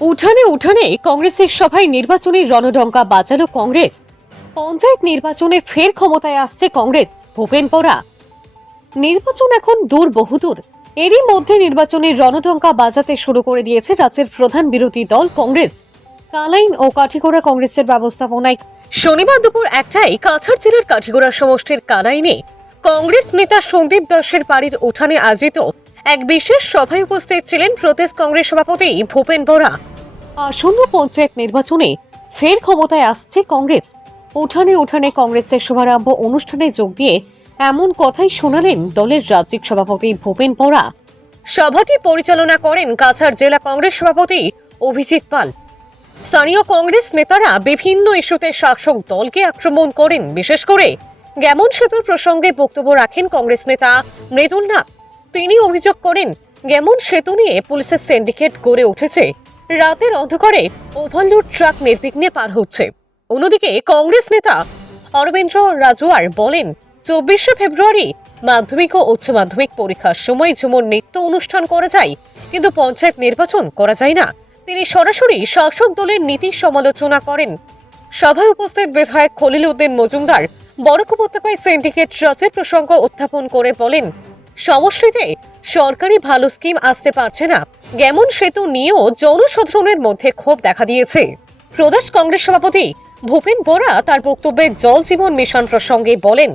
উঠানে উঠানে কংগ্রেসের সভায় নির্বাচনী রণডঙ্কা বাজালো কংগ্রেস। পঞ্চায়েত নির্বাচনে ফের ক্ষমতায় আসছে কংগ্রেস, ভূপেন পরা নির্বাচন এখন দূর বহুদূর। এরই মধ্যে নির্বাচনের রণডঙ্কা বাজাতে শুরু করে দিয়েছে রাজ্যের প্রধান বিরোধী দল কংগ্রেস। কালাইন ও কাঠিগোড়া কংগ্রেসের ব্যবস্থাপনায় শনিবার দুপুর একটায় কাছাড় জেলার কাঠিগোড়া সমষ্টির কালাইনে কংগ্রেস নেতা সন্দীপ দাসের বাড়ির উঠানে আয়োজিত এক বিশেষ সভায় উপস্থিত ছিলেন প্রদেশ কংগ্রেস সভাপতি ভূপেন বরা। আসন্ন পঞ্চায়েত নির্বাচনে ফের ক্ষমতায় আসছে কংগ্রেস। উঠানে উঠানে কংগ্রেসের শুভারম্ভ অনুষ্ঠানে যোগ দিয়ে এমন কথাই শোনালেন দলের রাজ্যিক সভাপতি ভূপেন বরা। সভাটি পরিচালনা করেন কাছাড় জেলা কংগ্রেস সভাপতি অভিজিৎ পাল। স্থানীয় কংগ্রেস নেতারা বিভিন্ন ইস্যুতে শাসক দলকে আক্রমণ করেন। বিশেষ করে গ্যামন সেতুর প্রসঙ্গে বক্তব্য রাখেন কংগ্রেস নেতা মৃদুল নাথ। তিনি অভিযোগ করেন গ্যামন সেতু নিয়ে পুলিশের সিন্ডিকেট গড়ে উঠেছে। রাতের অন্ধকারে ওভারলোড ট্রাক নির্বিঘ্নে পার হচ্ছে। অন্যদিকে কংগ্রেস নেতা অরবিন্দ্র রাজওয়ার বলেন, চব্বিশে ফেব্রুয়ারি মাধ্যমিক ও উচ্চ মাধ্যমিক পরীক্ষার সময় ঝুমুর নৃত্য অনুষ্ঠান করা যায়, কিন্তু পঞ্চায়েত নির্বাচন করা যায় না। তিনি সরাসরি শাসক দলের নীতির সমালোচনা করেন। সভায় উপস্থিত বিধায়ক খলিল উদ্দিন মজুমদার বড়ক উপত্যকায় সিন্ডিকেট রাজের প্রসঙ্গ উত্থাপন করে বলেন সমষ্টিতে সরকারি ভালো স্কিম আসতে পারছে না। যেমন সেতু নিয়েও জনসাধারণের মধ্যে ক্ষোভ দেখা দিয়েছে। প্রদেশ কংগ্রেস সভাপতি ভূপেন বরা তার বক্তব্যে জল জীবন মিশন প্রসঙ্গে বলেন,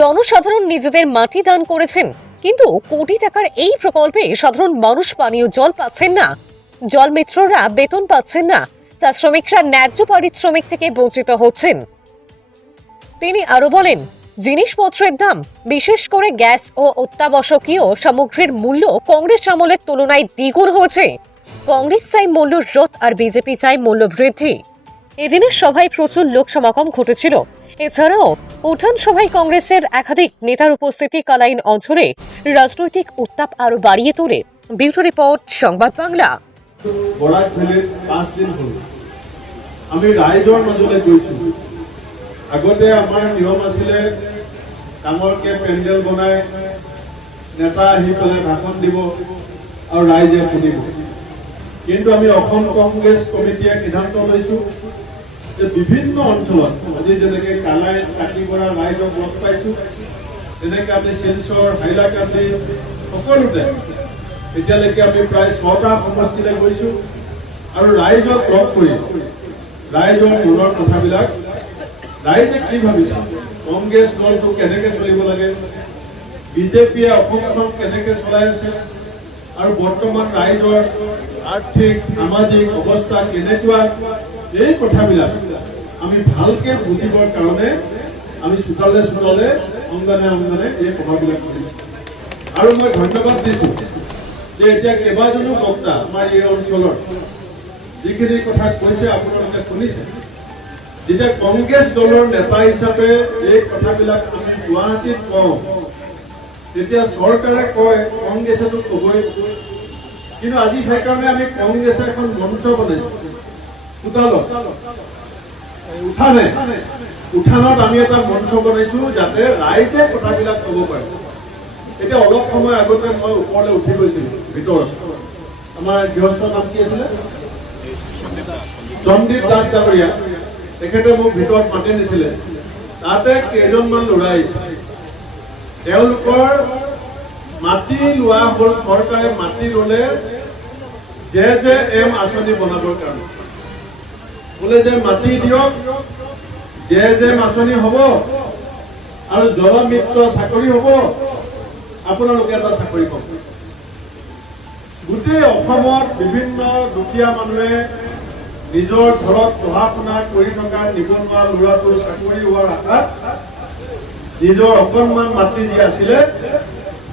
জনসাধারণ নিজেদের মাটি দান করেছেন, কিন্তু কোটি টাকার এই প্রকল্পে সাধারণ মানুষ পানীয় জল পাচ্ছেন না। জল মিত্ররা বেতন পাচ্ছেন না চা শ্রমিকরা ন্যায্য পারিশ্রমিক থেকে বঞ্চিত হচ্ছেন। তিনি আরও বলেন জিনিসপত্রের দাম, বিশেষ করে গ্যাস ও অত্যাবশ্যকীয় সামগ্রীর মূল্য কংগ্রেস আমলের তুলনায় দ্বিগুণ হয়েছে। কংগ্রেস চাই মূল্য রোধ আর বিজেপি চাই মূল্য বৃদ্ধি। এদিনের সভায় প্রচুর লোক সমাগম ঘটেছিল। এছাড়াও উঠান সভায় কংগ্রেসের একাধিক নেতার উপস্থিতি কালাইন অঞ্চলে রাজনৈতিক উত্তাপ আরও বাড়িয়ে তোলে। বিউটি রিপোর্ট, সংবাদ বাংলা। আমি মাজলৈ গৈছো আগতে আমাৰ নিয়ম আছিলে ডাঙৰকে পেণ্ডেল বনাই নেতা আহি পেলাই ভাষণ দিব আৰু ৰাইজে শুনিব। কিন্তু আমি অসম কংগ্ৰেছ কমিটিয়ে সিদ্ধান্ত লৈছো যে বিভিন্ন অঞ্চলত, আজি যেনেকে কালাই, কাটিগড়া ৰাইজক লগ পাইছো, তেনেকে আমি শিলচৰ হাইলাকান্দি, সকলোতে এতিয়ালৈকে আমি প্ৰায় ছটা সমষ্টিলৈ গৈছো আৰু ৰাইজক লগ কৰি, ৰাইজৰ মনৰ কথাবিলাক ৰাইজে কি ভাবিছে? কংগ্ৰেছ দলটো কেনেকে চলিব লাগে? বিজেপিয়ে অসমখন কেনেকে চলাই আছে? আৰু বৰ্তমান ৰাইজৰ আৰ্থিক, সামাজিক অৱস্থা কেনেকুৱা? এই কথাবিলাক আমি ভালকে বুজিবৰ কাৰণে আমি চোতালে চোতালে অংগনে অংগনে এই সভাবিলাক কৰিছোঁ আৰু মই ধন্যবাদ দিছোঁ যে এতিয়া কেইবাজনো বক্তা আমাৰ এই অঞ্চলৰ যিখিনি কথা কৈছে, আপোনালোকে শুনিছে। যেতিয়া কংগ্ৰেছ দলৰ নেতা হিচাপে এই কথাবিলাক আমি গুৱাহাটীত কওঁ, তেতিয়া চৰকাৰে কয় কংগ্ৰেছেতো কবই কিন্তু আজি সেইকাৰণে আমি কংগ্ৰেছে এখন মঞ্চ বনাইছো। চোতালত উঠানে? উঠানত আমি এটা মঞ্চ বনাইছো যাতে ৰাইজে কথাবিলাক ক'ব পাৰে। এতিয়া অলপ সময় আগতে মই ওপৰলৈ উঠি গৈছিলো, ভিতৰত। আমাৰ গৃহস্থ নাম কি আছিলে? চন্দীপ দাস ডাঙৰীয়া তেখেতে মোক ভিতৰত মাতি নিছিলে। তাতে কেইজনমান ল'ৰা আহিছে মাটি লোৱা হ'ল, চৰকাৰে মাটি ল'লে জে জে এম আঁচনি বনাবৰ কাৰণে। বোলে যে মাটি দিয়ক, জে জে এম আঁচনি হ'ব আৰু জলমিত্ৰ চাকৰি হ'ব, আপোনালোকে এটা চাকৰি পাব। গোটেই অসমত বিভিন্ন দুখীয়া মানুহে নিজৰ ঘৰত পঢ়া শুনা কৰি থকা নিবনুৱা ল'ৰাটোৰ চাকৰি হোৱাৰ আশাত নিজৰ অকণমান মাটি যি আছিলে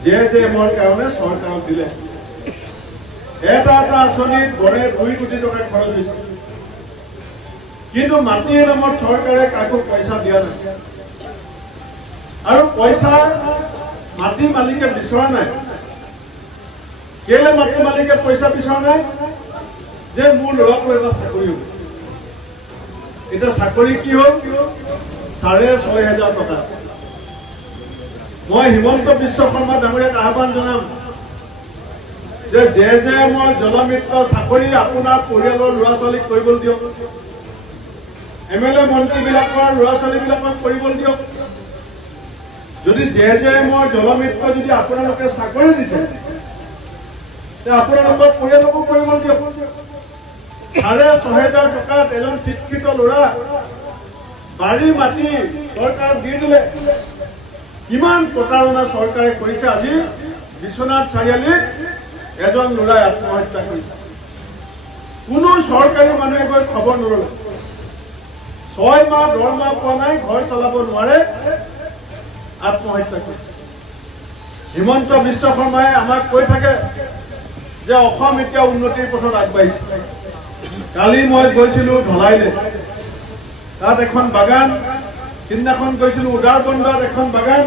জে জে এমৰ কাৰণে চৰকাৰক দিলে। এটা এটা আঁচনিত গড়ে দুই কোটি টকা খৰচ হৈছে। কিন্তু মাটিৰ নামত চৰকাৰে কাকো পইচা দিয়া নাই। আৰু পইচা মাটি মালিকে বিচৰা নাই। কেলে মাটি মালিকে পইচা বিচৰা নাই? যে মোৰ ল'ৰাটোৰ এটা চাকৰি হ'ব। এতিয়া চাকৰি কি হ'ল? চাৰে ছয় হেজাৰ টকা। মই হিমন্ত বিশ্ব শৰ্মা ডাঙৰীয়াক আহ্বান জনাম যে জে জে এমৰ জলমিত্ৰ চাকৰি আপোনাৰ পৰিয়ালৰ ল'ৰা ছোৱালীক কৰিবলৈ দিয়ক। এম এল এ মন্ত্ৰীবিলাকৰ ল'ৰা ছোৱালীবিলাকক কৰিবলৈ দিয়ক। যদি জে জে এমৰ জলমিত্ৰ যদি আপোনালোকে চাকৰি দিছে আপোনালোকৰ পৰিয়ালকো কৰিবলৈ দিয়ক। চাৰে ছহেজাৰ টকাত এজন শিক্ষিত ল'ৰা বাৰী মাটি চৰকাৰ দি দিলে। কিমান প্ৰতাৰণা চৰকাৰে কৰিছে আজি? বিশ্বনাথ চাৰিআলিত এজন ল'ৰাই আত্মহত্যা কৰিছে। কোনো চৰকাৰী মানুহে গৈ খবৰ নললে। ছয় মাহ দৰমহা পোৱা নাই, ঘৰ চলাব নোৱাৰে, আত্মহত্যা কৰিছে। হিমন্ত বিশ্ব শৰ্মাই আমাক কৈ থাকে যে অসম এতিয়া উন্নতিৰ পথত আগবাঢ়িছে। কালি মই গৈছিলো ঢলাইলে তাত এখন বাগান, সিদিনাখন গৈছিলো উদাৰ এখন বাগান।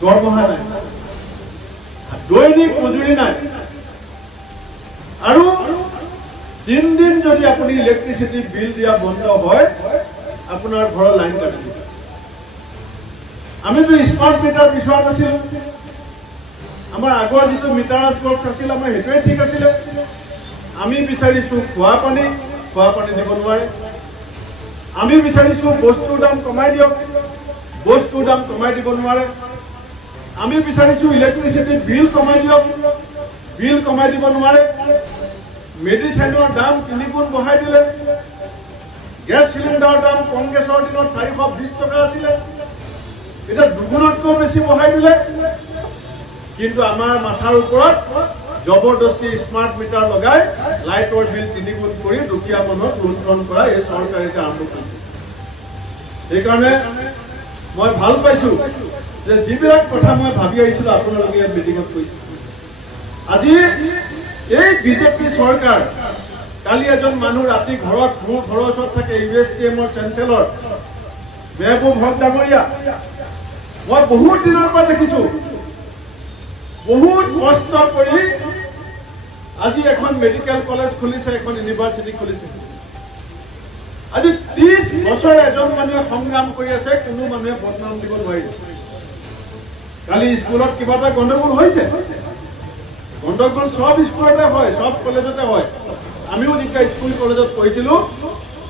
দৰমহা নাই। দৈনিক মজুৰি নাই। আৰু তিনদিন যদি আপুনি ইলেক্ট্ৰিচিটি বিল দিয়া বন্ধ হয়, আপোনাৰ ঘৰৰ লাইন কাটি দিব। আমিতো স্মাৰ্ট মিটাৰ বিচৰা নাছিলো আমাৰ আগৰ যিটো মিটাৰাজ বক্স আছিল, আমাৰ সেইটোৱে ঠিক আছিলে। আমি বিচাৰিছো খোৱা পানী খোৱা পানী দিব নোৱাৰে। আমি বিচাৰিছো বস্তুৰ দাম কমাই দিয়ক, বস্তুৰ দাম কমাই দিব নোৱাৰে। আমি বিচাৰিছো ইলেক্ট্ৰিচিটিৰ বিল কমাই দিয়ক বিল কমাই দিব নোৱাৰে। মেডিচিনৰ দাম তিনি গুণ বঢ়াই দিলে। গেছ চিলিণ্ডাৰৰ দাম কংগ্ৰেছৰ দিনত চাৰিশ বিশ টকা আছিলে। এতিয়া দুগুণতকৈ বেছি বঢ়াই দিলে। কিন্তু আমাৰ মাথাৰ ওপৰত জবৰদস্তি স্মাৰ্ট মিটাৰ লগাই লাইটৰ বিল তিনিগুণ কৰি দুখীয়া মানুহক লুণ্ঠন কৰা এই চৰকাৰে এতিয়া আৰম্ভ কৰিছে। সেইকাৰণে মই ভালো পাইছো যে যিবিলাক কথা মই ভাবি আহিছিলো আপোনালোকে ইয়াত মিটিঙত কৈছে। আজি এই বিজেপি চৰকাৰ, কালি এজন মানুহ ৰাতি ঘৰত, মোৰ ঘৰৰ ওচৰত থাকে ইউ এছ টি এমৰ চেঞ্চেলৰ, মেহবুব হক ডাঙৰীয়া। মই বহুত দিনৰ পৰা দেখিছো। বহুত কষ্ট কৰি আজি এখন মেডিকেল কলেজ খুলিছে, এখন ইউনিভাৰ্চিটি খুলিছে। আজি ত্ৰিশ বছৰ এজন মানুহে সংগ্ৰাম কৰি আছে, কোনো মানুহে বদনাম দিব নোৱাৰিলে কালি স্কুলত কিবা এটা গণ্ডগোল হৈছে? গণ্ডগোল চব স্কুলতে হয়, চব কলেজতে হয়। আমিও যেতিয়া স্কুল কলেজত পঢ়িছিলো,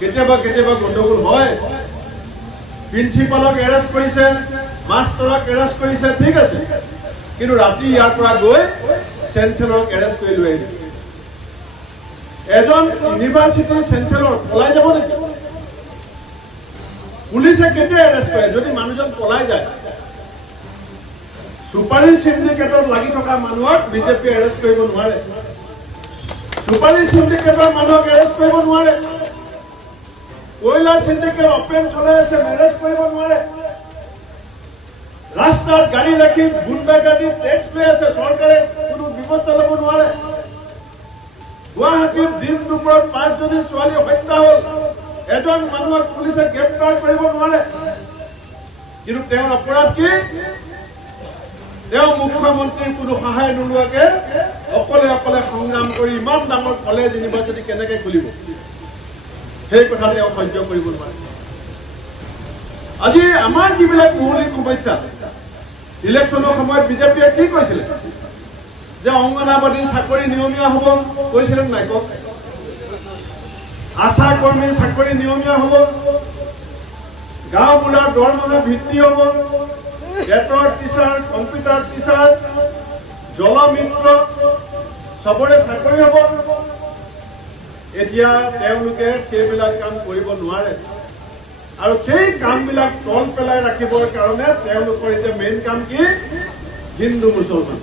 কেতিয়াবা কেতিয়াবা গণ্ডগোল হয়। প্ৰিন্সিপালক এৰেষ্ট কৰিছে, মাষ্টৰক এৰেষ্ট কৰিছে, ঠিক আছে। কিন্তু ৰাতি ইয়াৰ পৰা গৈ চেঞ্চেলৰক এৰেষ্ট কৰি লৈ আহিলে। এজন ইউনিভাৰ্চিটিৰ চেঞ্চেলৰ পলাই যাব নেকি? পুলিচে কেতিয়া এৰেষ্ট কৰে? যদি মানুহজন পলাই যায় চুপাৰী চিণ্ডিকেটত লাগি থকা মানুহক বিজেপিয়ে এৰেষ্ট কৰিব নোৱাৰে। চুপাৰী চিণ্ডিকেটৰ মানুহক এৰেষ্ট কৰিব নোৱাৰে। কয়লা চিণ্ডিকেট অপেন চলাই আছে এৰেষ্ট কৰিব নোৱাৰে। ৰাস্তাত গাড়ী ৰাখি গুণ্ডাগাৰ্ডী টেক্স লৈ আছে, চৰকাৰে কোনো ব্যৱস্থা ল'ব নোৱাৰে। গুৱাহাটীত দিন দুপৰত পাঁচজনী ছোৱালী হত্যা হ'ল। এজন মানুহক পুলিচে গ্ৰেপ্তাৰ কৰিব নোৱাৰে। কিন্তু তেওঁৰ অপৰাধ কি? তেওঁ মুখ্যমন্ত্ৰীৰ কোনো সহায় নোলোৱাকে অকলে অকলে সংগ্ৰাম কৰি ইমান ডাঙৰ কলেজ ইউনিভাৰ্চিটি কেনেকে খুলিব? সেই কথা তেওঁ সহ্য কৰিব নোৱাৰে। আজি আমাৰ যিবিলাক মৌলিক সমস্যা ইলেকশ্যনৰ সময়ত বিজেপিয়ে কি কৈছিলে? যে অংগনাবাদী চাকৰি নিয়মীয়া হ'ব কৈছিলে নাই কওক আশা কৰ্মীৰ চাকৰি নিয়মীয়া হ'ব, গাঁও বুঢ়াৰ দৰমহা বৃদ্ধি হ'ব গেটৰ টিচাৰ, কম্পিউটাৰ টিচাৰ, জলমিত্ৰ, চবৰে চাকৰি হ'ব। এতিয়া তেওঁলোকে সেইবিলাক কাম কৰিব নোৱাৰে। আৰু সেই কামবিলাক তল পেলাই ৰাখিবৰ কাৰণে তেওঁলোকৰ এতিয়া মেইন কাম কি? হিন্দু মুছলমান।